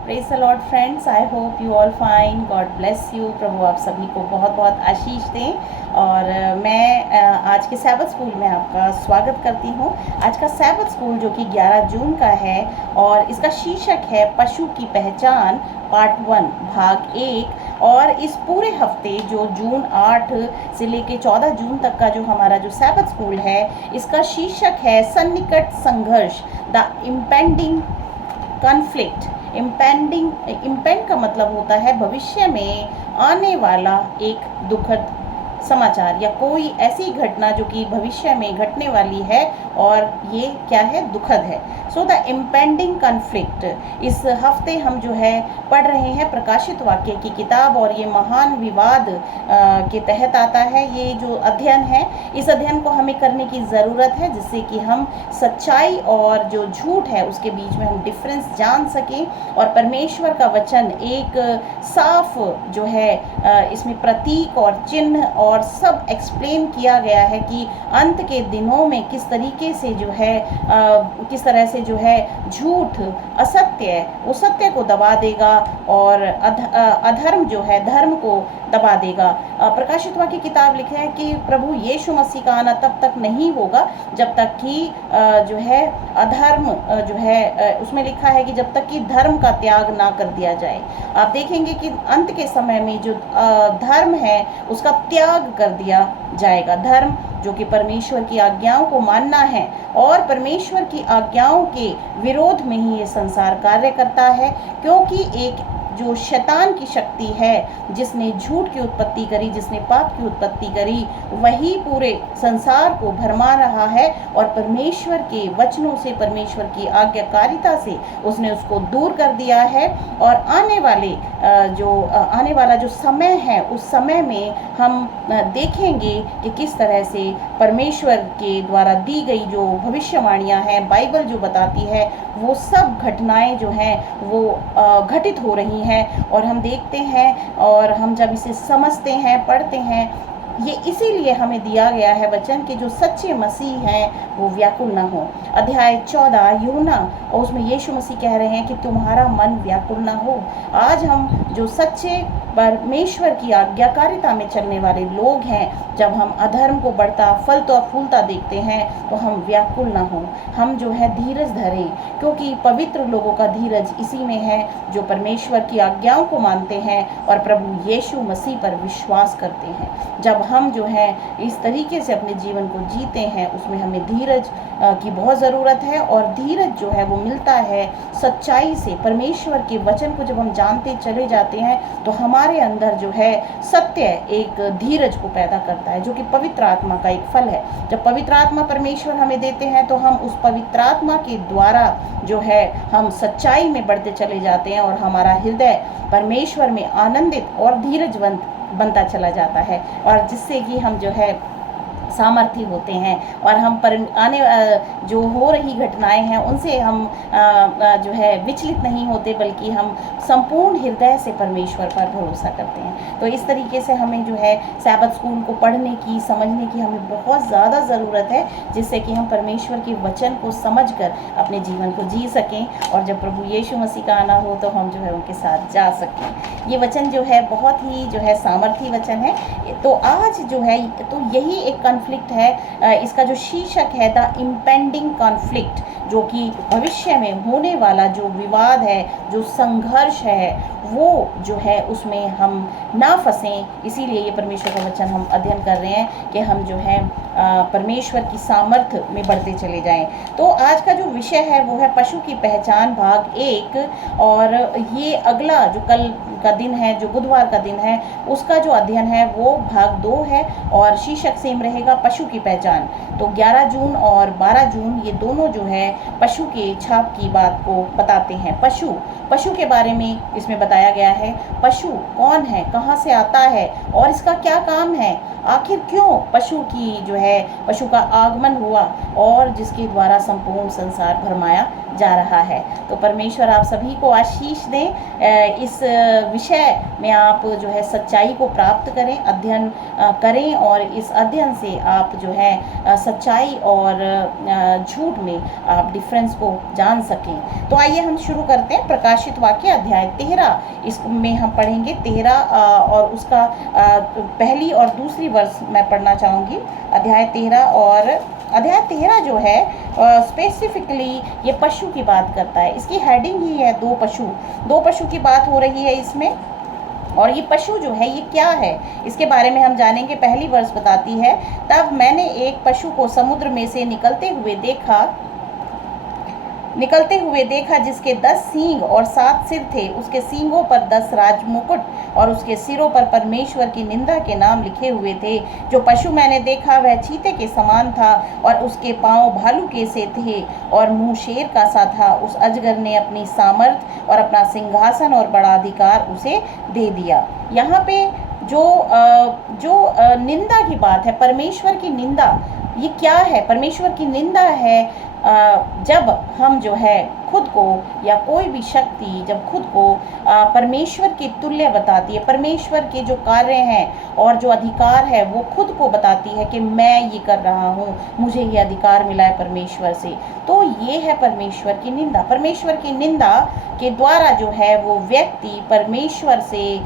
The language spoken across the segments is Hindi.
Praise the lord friends, I hope you all fine, God bless you. प्रभु आप सभी को बहुत बहुत आशीष दें। और मैं आज के सैबत स्कूल में आपका स्वागत करती हूँ। आज का सैबत स्कूल जो कि 11 जून का है और इसका शीर्षक है पशु की पहचान पार्ट 1 भाग 1। और इस पूरे हफ्ते जो जून 8 से लेके 14 जून तक का जो हमारा जो सैबत स्कूल है, इसका शीर्षक है सन्निकट संघर्ष, द इम्पेंडिंग कॉन्फ्लिक्ट। इम्पेंड का मतलब होता है भविष्य में आने वाला एक दुखद समाचार या कोई ऐसी घटना जो कि भविष्य में घटने वाली है और ये क्या है, दुखद है। सो द इम्पेंडिंग कॉन्फ्लिक्ट, इस हफ्ते हम जो है पढ़ रहे हैं प्रकाशित वाक्य की किताब और ये महान विवाद के तहत आता है। ये जो अध्ययन है, इस अध्ययन को हमें करने की ज़रूरत है जिससे कि हम सच्चाई और जो झूठ है उसके बीच में हम डिफरेंस जान सकें और परमेश्वर का वचन एक साफ जो है इसमें प्रतीक और चिन्ह और सब एक्सप्लेन किया गया है कि अंत के दिनों में किस तरीके से जो है किस तरह से जो है झूठ, असत्य वो सत्य को दबा देगा और अधर्म जो है धर्म को दबा देगा। प्रकाशित वाक्य की किताब लिखा है कि प्रभु यीशु मसीह का आना तब तक नहीं होगा जब तक कि जो है अधर्म जो है उसमें लिखा है कि जब तक कि धर्म का त्याग ना कर दिया जाए। आप देखेंगे कि अंत के समय में जो धर्म है उसका त्याग कर दिया जाएगा। धर्म जो कि परमेश्वर की आज्ञाओं को मानना है और परमेश्वर की आज्ञाओं के विरोध में ही ये संसार कार्य करता है, क्योंकि एक जो शैतान की शक्ति है जिसने झूठ की उत्पत्ति करी, जिसने पाप की उत्पत्ति करी, वही पूरे संसार को भरमा रहा है और परमेश्वर के वचनों से, परमेश्वर की आज्ञाकारिता से उसने उसको दूर कर दिया है। और आने वाला जो समय है उस समय में हम देखेंगे कि किस तरह से परमेश्वर के द्वारा दी गई जो भविष्यवाणियां हैं, बाइबल जो बताती है, वो सब घटनाएं जो हैं वो घटित हो रही हैं। और हम देखते हैं और हम जब इसे समझते हैं, पढ़ते हैं, ये इसीलिए हमें दिया गया है वचन कि जो सच्चे मसीह हैं वो व्याकुल ना हो। अध्याय 14 यूहन्ना, और उसमें यीशु मसीह कह रहे हैं कि तुम्हारा मन व्याकुल ना हो। आज हम जो सच्चे परमेश्वर की आज्ञाकारिता में चलने वाले लोग हैं, जब हम अधर्म को बढ़ता फलता फूलता देखते हैं तो हम व्याकुल ना हो, हम जो है धीरज धरें, क्योंकि पवित्र लोगों का धीरज इसी में है जो परमेश्वर की आज्ञाओं को मानते हैं और प्रभु यीशु मसीह पर विश्वास करते हैं। जब हम जो है इस तरीके से अपने जीवन को जीते हैं उसमें हमें धीरज की बहुत ज़रूरत है। और धीरज जो है वो मिलता है सच्चाई से। परमेश्वर के वचन को जब हम जानते चले जाते हैं तो हमारे अंदर जो है सत्य एक धीरज को पैदा करता है, जो कि पवित्र आत्मा का एक फल है। जब पवित्र आत्मा परमेश्वर हमें देते हैं तो हम उस पवित्र आत्मा के द्वारा जो है हम सच्चाई में बढ़ते चले जाते हैं और हमारा हृदय परमेश्वर में आनंदित और धीरजवंत बनता चला जाता है, और जिससे कि हम जो है सामर्थ्य होते हैं और हम पर आने जो हो रही घटनाएं हैं उनसे हम जो है विचलित नहीं होते, बल्कि हम संपूर्ण हृदय से परमेश्वर पर भरोसा करते हैं। तो इस तरीके से हमें जो है सैबत स्कूल को पढ़ने की, समझने की हमें बहुत ज़्यादा ज़रूरत है, जिससे कि हम परमेश्वर के वचन को समझकर अपने जीवन को जी सकें और जब प्रभु यीशु मसीह का आना हो तो हम जो है उनके साथ जा सकें। ये वचन जो है बहुत ही जो है सामर्थी वचन है। तो आज जो है तो यही एक कॉन्फ्लिक्ट है। इसका जो शीर्षक है द इम्पेंडिंग कॉन्फ्लिक्ट, जो कि भविष्य में होने वाला जो विवाद है, जो संघर्ष है, वो जो है उसमें हम ना फंसें। इसीलिए ये परमेश्वर का वचन हम अध्ययन कर रहे हैं कि हम जो है परमेश्वर की सामर्थ्य में बढ़ते चले जाएं। तो आज का जो विषय है वो है पशु की पहचान भाग 1, और ये अगला जो कल का दिन है, जो बुधवार का दिन है, उसका जो अध्ययन है वो भाग 2 है और शीर्षक सेम रहेगा पशु की पहचान। तो 11 जून और 12 जून ये दोनों जो है पशु के छाप की बात को बताते हैं। पशु के बारे में इसमें बताया गया है। पशु कौन है, कहाँ से आता है और इसका क्या काम है, आखिर क्यों पशु का आगमन हुआ और जिसके द्वारा संपूर्ण संसार भरमाया जा रहा है। तो परमेश्वर आप सभी को आशीष दें। इस विषय में आप जो है सच्चाई को प्राप्त करें, अध्ययन करें और इस अध्ययन से आप जो है सच्चाई और झूठ में आप आप डिफरेंस को जान सकें। तो आइए हम शुरू करते हैं। प्रकाशित वाक्य अध्याय 13, इसमें हम पढ़ेंगे 13 और उसका पहली और दूसरी वर्ष मैं पढ़ना चाहूँगी। अध्याय 13 और अध्याय 13 जो है स्पेसिफिकली ये पशु की बात करता है। इसकी हेडिंग ही है दो पशु की बात हो रही है इसमें। और ये पशु जो है ये क्या है, इसके बारे में हम जानेंगे। पहली वर्ष बताती है, तब मैंने एक पशु को समुद्र में से निकलते हुए देखा जिसके 10 सींग और 7 सिर थे। उसके सींगों पर 10 राजमुकुट और उसके सिरों पर परमेश्वर की निंदा के नाम लिखे हुए थे। जो पशु मैंने देखा वह चीते के समान था और उसके पांव भालू के से थे और मुंह शेर का सा था। उस अजगर ने अपनी सामर्थ और अपना सिंहासन और बड़ा अधिकार उसे दे दिया। यहाँ पे जो निंदा की बात है, परमेश्वर की निंदा, ये क्या है? परमेश्वर की निंदा है जब हम जो है खुद को या कोई भी शक्ति जब खुद को परमेश्वर के तुल्य बताती है, परमेश्वर के जो कार्य हैं और जो अधिकार है वो खुद को बताती है कि मैं ये कर रहा हूँ, मुझे ये अधिकार मिला है परमेश्वर से, तो ये है परमेश्वर की निंदा। परमेश्वर की निंदा के द्वारा जो है वो व्यक्ति परमेश्वर से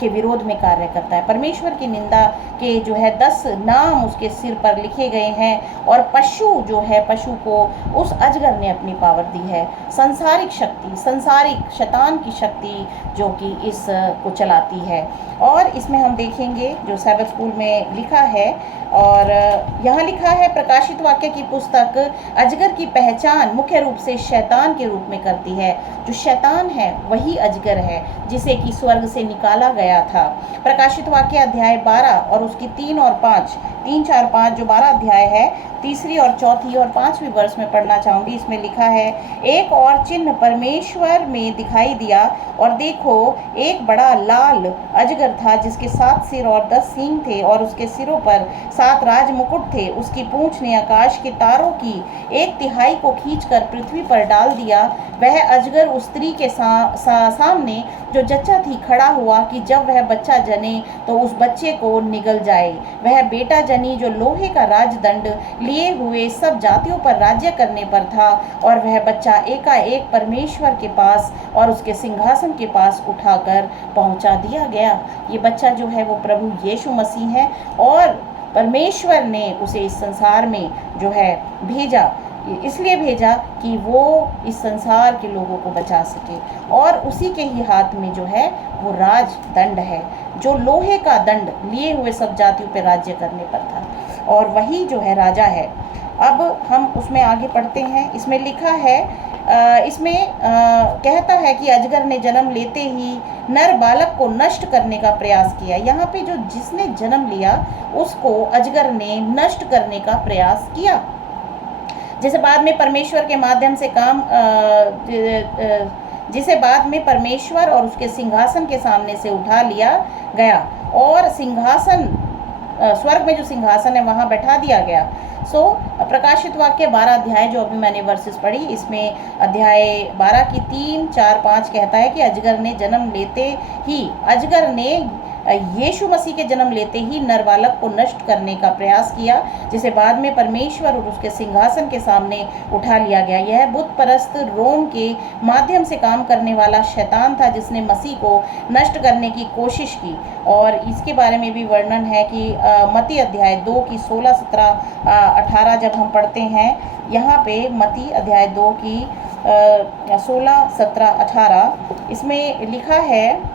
के विरोध में कार्य करता है। परमेश्वर की निंदा के जो है 10 नाम उसके सिर पर लिखे गए हैं। और पशु जो है, पशु को उस अजगर ने अपनी पावर दी है, संसारिक शक्ति, संसारिक शैतान की शक्ति जो कि इस को चलाती है। और इसमें हम देखेंगे जो सैबत स्कूल में लिखा है, और यहाँ लिखा है प्रकाशित वाक्य की पुस्तक अजगर की पहचान मुख्य रूप से शैतान के रूप में करती है। जो शैतान है वही अजगर है जिसे कि स्वर्ग से निकाला गया था। प्रकाशित वाक्य अध्याय 12 और उसकी 3 और 5, 3, 4, 5 जो 12 अध्याय है, तीसरी और चौथी और 5वीं वर्ष में पढ़ना चाहूँगी। इसमें लिखा है, एक और चिन्ह परमेश्वर में दिखाई दिया और देखो एक बड़ा लाल अजगर था जिसके 7 सिर और 10 सींग थे और उसके सिरों पर 7 राजमुकुट थे। उसकी पूंछ ने आकाश के तारों की 1/3 को खींचकर पृथ्वी पर डाल दिया। वह अजगर उस स्त्री के सामने जो जच्चा थी खड़ा हुआ कि जब वह बच्चा जने तो उस बच्चे को निगल जाए। वह बेटा जनी जो लोहे का राजदंड लिए हुए सब जातियों पर राज्य करने पर था, और वह बच्चा एकाएक परमेश्वर के पास और उसके सिंहासन के पास उठाकर पहुंचा दिया गया। ये बच्चा जो है वो प्रभु यीशु मसीह है, और परमेश्वर ने उसे इस संसार में जो है भेजा, इसलिए भेजा कि वो इस संसार के लोगों को बचा सके। और उसी के ही हाथ में जो है वो राज दंड है, जो लोहे का दंड लिए हुए सब जातियों पर राज्य करने पर था, और वही जो है राजा है। अब हम उसमें आगे पढ़ते हैं। इसमें लिखा है, कहता है कि अजगर ने जन्म लेते ही नर बालक को नष्ट करने का प्रयास किया। यहाँ पे जो जिसने जन्म लिया उसको अजगर ने नष्ट करने का प्रयास किया, जिसे बाद में परमेश्वर के माध्यम से जिसे बाद में परमेश्वर और उसके सिंहासन के सामने से उठा लिया गया और सिंहासन स्वर्ग में जो सिंहासन है वहाँ बैठा दिया गया। प्रकाशित वाक्य 12 अध्याय जो अभी मैंने वर्सेस पढ़ी, इसमें अध्याय 12 की 3, 4, 5 कहता है कि अजगर ने जन्म लेते ही, अजगर ने यीशु मसीह के जन्म लेते ही नर बालक को नष्ट करने का प्रयास किया, जिसे बाद में परमेश्वर और उसके सिंहासन के सामने उठा लिया गया। यह बुत परस्त रोम के माध्यम से काम करने वाला शैतान था जिसने मसीह को नष्ट करने की कोशिश की। और इसके बारे में भी वर्णन है कि मत्ती अध्याय 2 की 16, 17, 18 जब हम पढ़ते हैं, यहाँ पे मत्ती अध्याय 2 की 16, 17, 18 इसमें लिखा है,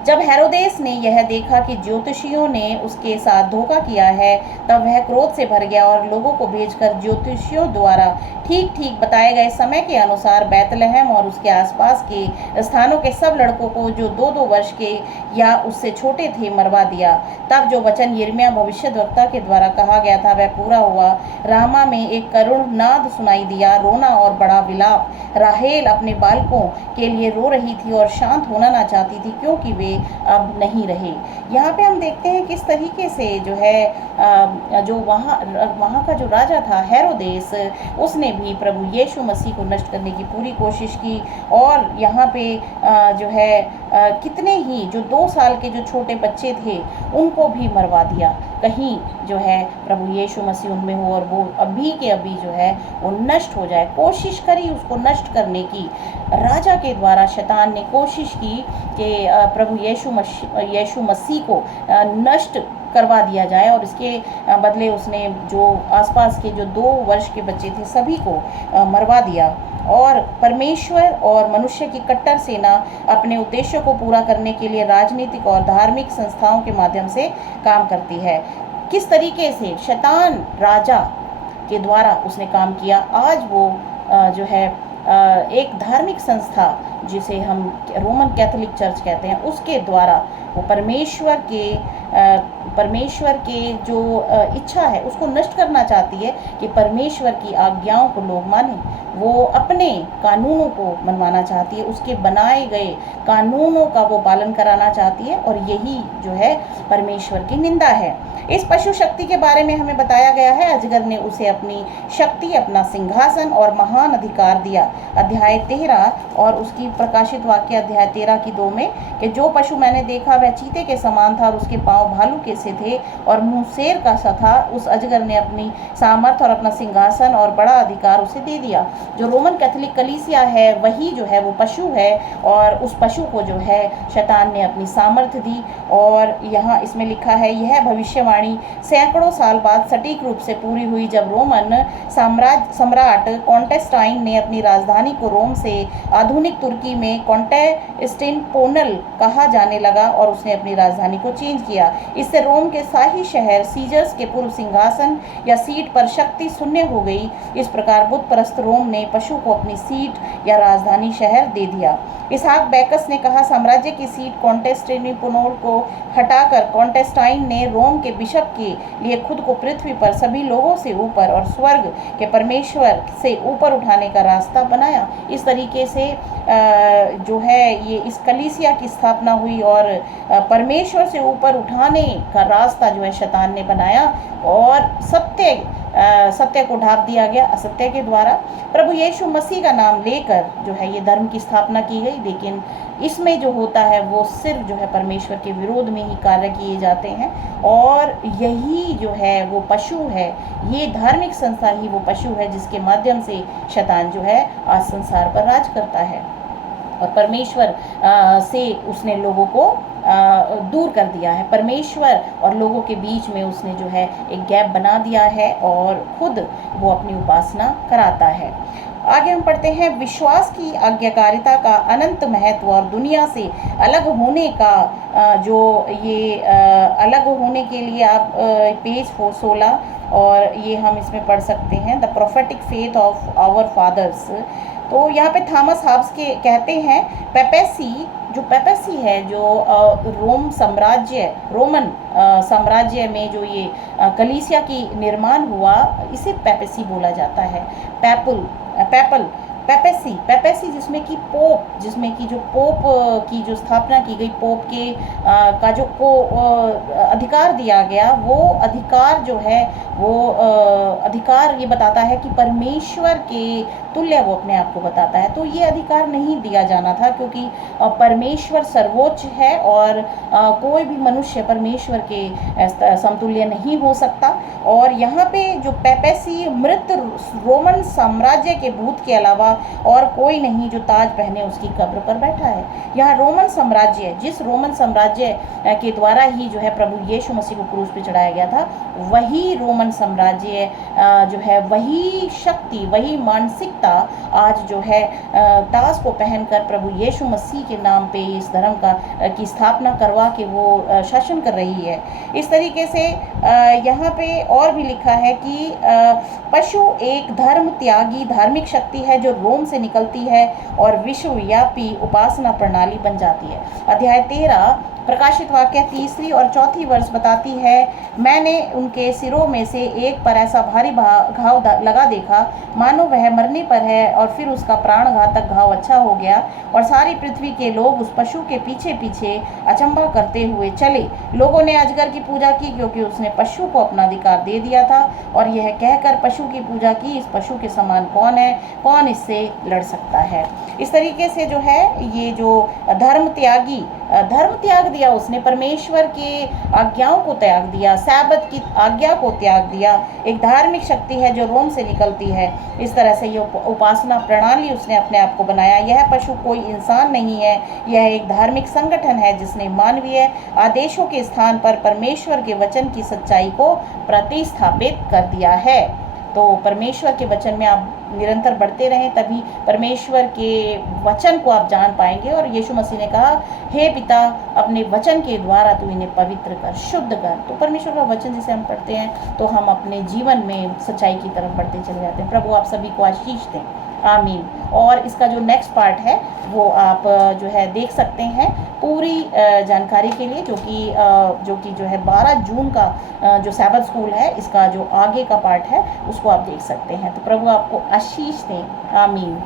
जब हेरोदेस ने यह देखा कि ज्योतिषियों ने उसके साथ धोखा किया है, तब वह क्रोध से भर गया और लोगों को भेजकर ज्योतिषियों द्वारा ठीक ठीक बताए गए समय के अनुसार बैतलहम और उसके आसपास के स्थानों के सब लड़कों को जो 2-2 वर्ष के या उससे छोटे थे मरवा दिया। तब जो वचन यिर्मयाह भविष्यद्वक्ता के द्वारा कहा गया था वह पूरा हुआ। रामा में एक करुण नाद सुनाई दिया, रोना और बड़ा विलाप। राहेल अपने बालकों के लिए रो रही थी और शांत होना ना चाहती थी क्योंकि वे अब नहीं रहे। यहाँ पे हम देखते हैं किस तरीके से जो है जो वहाँ का जो राजा था हेरोदेस, उसने भी प्रभु यीशु मसीह को नष्ट करने की पूरी कोशिश की। और यहाँ पे जो है कितने ही जो 2 साल के जो छोटे बच्चे थे उनको भी मरवा दिया। कहीं जो है प्रभु यीशु मसीह उनमें हो और वो अभी के अभी जो है वो नष्ट हो जाए। कोशिश करी उसको नष्ट करने की, राजा के द्वारा शैतान ने कोशिश की कि प्रभु यीशु मसीह को नष्ट करवा दिया जाए, और इसके बदले उसने जो आसपास के जो 2 वर्ष के बच्चे थे सभी को मरवा दिया। और परमेश्वर और मनुष्य की कट्टर सेना अपने उद्देश्यों को पूरा करने के लिए राजनीतिक और धार्मिक संस्थाओं के माध्यम से काम करती है। किस तरीके से शैतान राजा के द्वारा उसने काम किया, आज वो जो है एक धार्मिक संस्था जिसे हम रोमन कैथोलिक चर्च कहते हैं उसके द्वारा वो परमेश्वर के जो इच्छा है उसको नष्ट करना चाहती है कि परमेश्वर की आज्ञाओं को लोग माने। वो अपने कानूनों को मनवाना चाहती है, उसके बनाए गए कानूनों का वो पालन कराना चाहती है, और यही जो है परमेश्वर की निंदा है। इस पशु शक्ति के बारे में हमें बताया गया है, अजगर ने उसे अपनी शक्ति, अपना सिंहासन और महान अधिकार दिया। अध्याय 13 और उसकी प्रकाशित वाक्य अध्याय 13 की 2 में कि जो पशु मैंने देखा वह चीते के समान था और उसके पांव भालू के से थे और मुंह शेर का सा था। उस अजगर ने अपनी सामर्थ और अपना सिंहासन और बड़ा अधिकार उसे दे दिया। जो रोमन कैथोलिक कलीसिया है वही जो है वो पशु है, और उस पशु को जो है शैतान ने अपनी सामर्थ्य दी। और यहाँ इसमें लिखा है, यह भविष्यवाणी सैकड़ों साल बाद सटीक रूप से पूरी हुई जब रोमन सम्राट कॉन्टेस्टाइन ने अपनी राजधानी को रोम से आधुनिक तुर्की में कॉन्टेस्टिनोपल कहा जाने लगा और उसने अपनी राजधानी को चेंज किया। इससे रोम के शाही शहर सीजर्स के पूर्व सिंहासन या सीट पर शक्ति शून्य हो गई। इस प्रकार बुत परस्त रोम ने पशु को अपनी सीट या राजधानी शहर दे दिया। इसहाक बैकस ने कहा, साम्राज्य की सीट कॉन्टेस्टिनोपल को हटाकर कॉन्टेस्टाइन ने रोम के बिशप के लिए खुद को पृथ्वी पर सभी लोगों से ऊपर और स्वर्ग के परमेश्वर से ऊपर उठाने का रास्ता बनाया। इस तरीके से जो है ये इस कलीसिया की स्थापना हुई और परमेश्वर से ऊपर उठाने का रास्ता जो है शैतान ने बनाया, और सत्य को ढांप दिया गया असत्य के द्वारा। प्रभु यीशु मसीह का नाम लेकर जो है ये धर्म की स्थापना की गई, लेकिन इसमें जो होता है वो सिर्फ जो है परमेश्वर के विरोध में ही कार्य किए जाते हैं, और यही जो है वो पशु है, ये धार्मिक संस्था ही वो पशु है जिसके माध्यम से शैतान जो है आज संसार पर राज करता है, और परमेश्वर से उसने लोगों को दूर कर दिया है। परमेश्वर और लोगों के बीच में उसने जो है एक गैप बना दिया है और खुद वो अपनी उपासना कराता है। आगे हम पढ़ते हैं, विश्वास की आज्ञाकारिता का अनंत महत्व और दुनिया से अलग होने का जो ये अलग होने के लिए आप पेज 16 और ये हम इसमें पढ़ सकते हैं, the prophetic faith of our fathers. तो यहाँ पे थॉमस हॉब्स के कहते हैं, पेपेसी है जो रोमन साम्राज्य में जो ये कलीसिया की निर्माण हुआ, इसे पेपेसी बोला जाता है। पेपेसी जिसमें कि जो पोप की जो स्थापना की गई, पोप के का जो अधिकार दिया गया, वो अधिकार जो है वो अधिकार ये बताता है कि परमेश्वर के तुल्य वो अपने आप को बताता है। तो ये अधिकार नहीं दिया जाना था, क्योंकि परमेश्वर सर्वोच्च है और कोई भी मनुष्य परमेश्वर के समतुल्य नहीं हो सकता। और यहाँ पे जो पेपेसी मृत रोमन साम्राज्य के भूत के अलावा और कोई नहीं जो ताज पहने उसकी कब्र पर बैठा है। यहाँ रोमन साम्राज्य, जिस रोमन साम्राज्य के द्वारा ही जो है प्रभु यीशु मसीह को क्रूस पे चढ़ाया गया था, वही रोमन साम्राज्य जो है, वही शक्ति, वही मानसिकता आज जो है ताज को पहनकर प्रभु यीशु मसीह के नाम पे इस धर्म की स्थापना करवा के वो शासन कर रही है। इस तरीके से यहाँ पे और भी लिखा है कि पशु एक धर्म त्यागी धार्मिक शक्ति है जो रोम से निकलती है और विश्वव्यापी उपासना प्रणाली बन जाती है। अध्याय 13 प्रकाशित वाक्य 3 और 4 वर्ष बताती है, मैंने उनके सिरों में से एक पर ऐसा भारी घाव लगा देखा मानो वह मरने पर है, और फिर उसका प्राण घातक घाव अच्छा हो गया, और सारी पृथ्वी के लोग उस पशु के पीछे पीछे अचंभा करते हुए चले। लोगों ने अजगर की पूजा की, क्योंकि उसने पशु को अपना अधिकार दे दिया था, और यह कहकर पशु की पूजा की, इस पशु के समान कौन है, कौन इससे लड़ सकता है। इस तरीके से जो है ये जो धर्म त्याग दिया, उसने परमेश्वर के आज्ञाओं को त्याग दिया, सैबत की आज्ञा को त्याग दिया। एक धार्मिक शक्ति है जो रोम से निकलती है। इस तरह से ये उपासना प्रणाली उसने अपने आप को बनाया। यह पशु कोई इंसान नहीं है, यह एक धार्मिक संगठन है जिसने मानवीय आदेशों के स्थान पर परमेश्वर के वचन की सच्चाई को प्रतिस्थापित कर दिया है। तो परमेश्वर के वचन में आप निरंतर बढ़ते रहें, तभी परमेश्वर के वचन को आप जान पाएंगे। और यीशु मसीह ने कहा, हे पिता, अपने वचन के द्वारा तू इन्हें पवित्र कर, शुद्ध कर। तो परमेश्वर का वचन जिसे हम पढ़ते हैं तो हम अपने जीवन में सच्चाई की तरफ बढ़ते चले जाते हैं। प्रभु आप सभी को आशीष दें, आमीन। और इसका जो नेक्स्ट पार्ट है वो आप जो है देख सकते हैं पूरी जानकारी के लिए, जो कि 12 जून का जो सैबत स्कूल है, इसका जो आगे का पार्ट है उसको आप देख सकते हैं। तो प्रभु आपको आशीष दें, आमीन।